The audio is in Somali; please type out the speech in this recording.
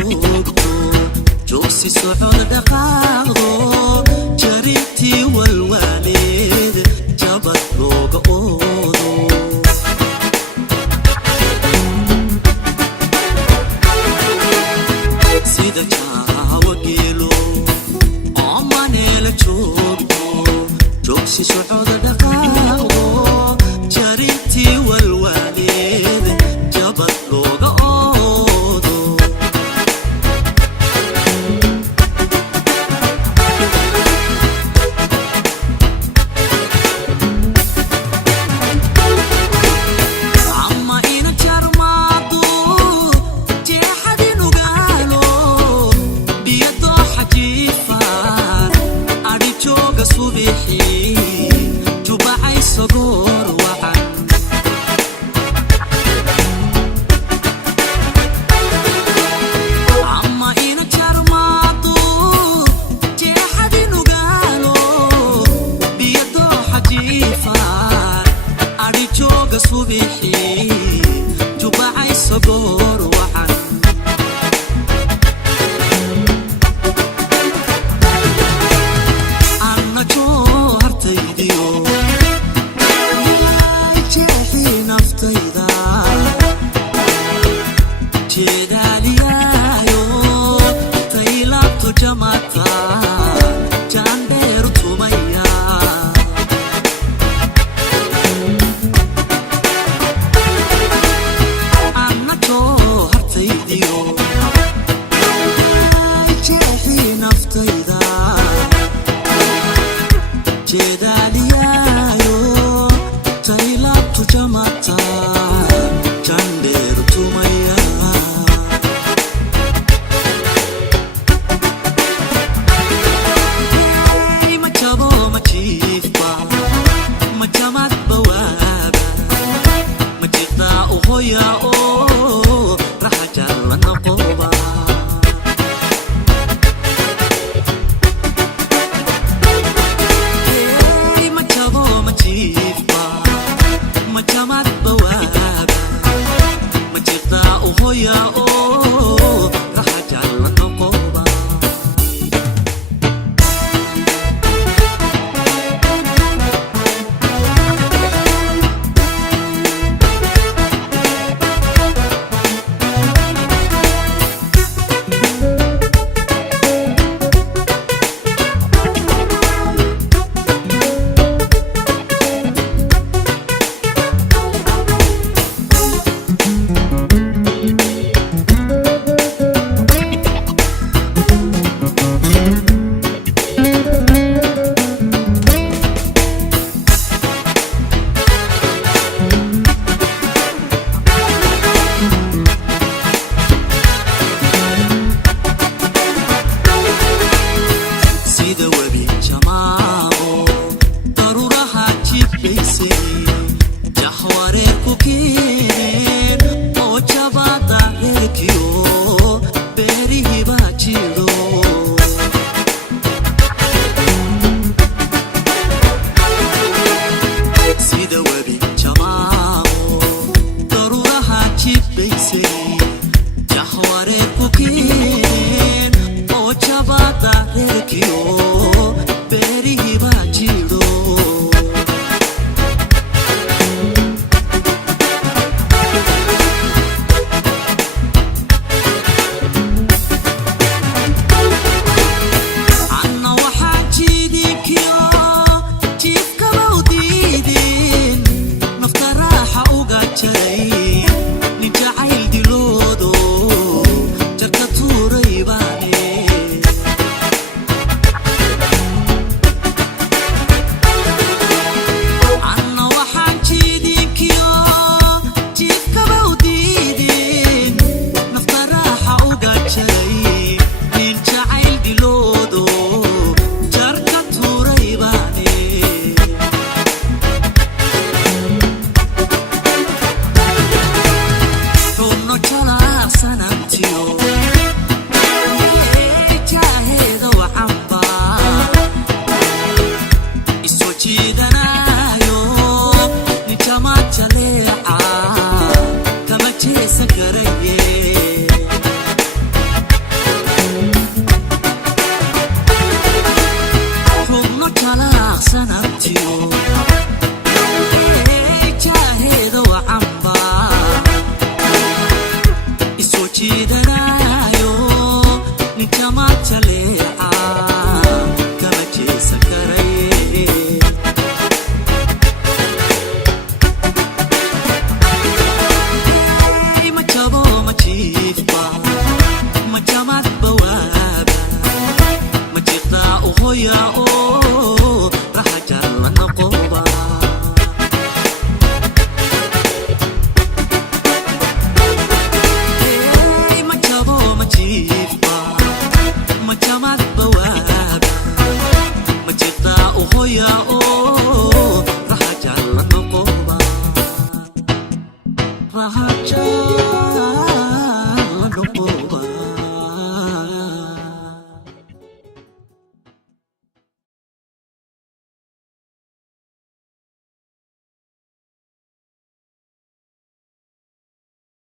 joogto joogsi socod dhaqaaqdo jarintii walwaaleed jabad looga oodo sida jaawa geelo oo maneela joogto joogsi socod dhaqaaqdo jarintii walwaaleed jabad looga oodo amma ina jarmaado jeexadi nugaalo biyado xajiifa adhi jooga subixii jubacay sogoor wacan amma ina jarmaado jeexadi nugaalo biyado xajiifa adhi jooga subixii jubacay sogoor wacan anna joohartaydiyo jeexii naftayda jeedaaliyaayo taylaabto jamata jaandheeru tumaya anna joohartaydiyo jeexii naftayda jeedaaliyaayo taylaabto jamata jaandheeru tumaya ma jabo ma jiifba ma jamad bawaaba ma jiqdaa u hoya oo raxa jalla noqoba ma jabo ma jiifba ma jamad bawaaba ma jiqdaa u hoya oo raxa jalla noqoba sida webi jamaao daruuraha jibbaysay jahwareer ku keen oo jabada reerkiyo beerihiiba jiro sida webi jamaao daruuraha jibbaysay jahwareer ku keen oo jabada reerkiyo beerihiiba jiro anna waxaa jiidinkiyo jiifkaba u diidin nafta raaxa uga jaray nin jacayl diloodo jarka tuuray baane ninkama jaleeca kama jeesan karaye ma jabo ma jiifba ma jamad bawaaba ma jiqdaa u hooya